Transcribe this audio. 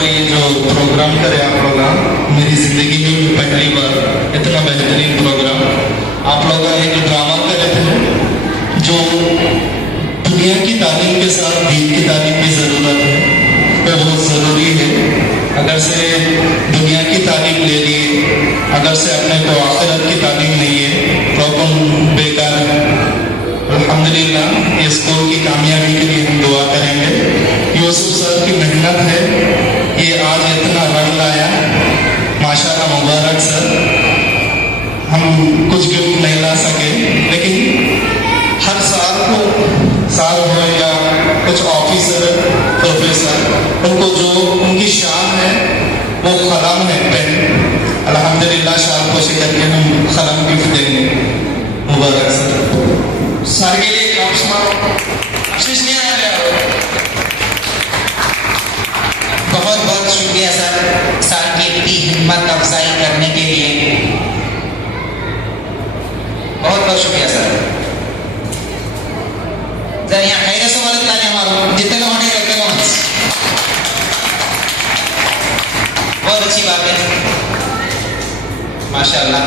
Sir ये जो programme करे आप लोग, मेरी जिंदगी में पहली बार इतना बेहतरीन प्रोग्राम आप लोग एक ड्रामा करे थे जो दुनिया की तालीम के साथ दीन की तालीम की ज़रूरत है, वो बहुत ज़रूरी है। अगर से दुनिया की तालीम ले लिए, अगर से अपने को आखिरत की तालीम नहीं है तो अपन बेकार है। अल्हम्दुलिल्लाह, ये स्कूल की कामयाबी के लिए हम दुआ करेंगे। यूसुफ सर की मेहनत है, ये आज इतना रंग लाया, माशाल्लाह, मुबारक सर। हम कुछ गिफ्ट नहीं ला सके, लेकिन हर साल हो या कुछ ऑफिसर प्रोफेसर, उनको जो उनकी शान है वो कलम है, पेन। अल्हम्दुलिल्लाह, शान को करके हम कलम गिफ्ट देंगे। मुबारक सर। सर के लिए क्लाप्स मारो, आशीष नहीं आ रहा हो। बहुत बहुत शुक्रिया सर की इतनी हिम्मत अफजाई करने के लिए, बहुत बहुत शुक्रिया सर। जरा यहाँ खैर से वाले ताने मारो, जितने लोग होने लगते हो। बहुत अच्छी बात है, माशाल्लाह।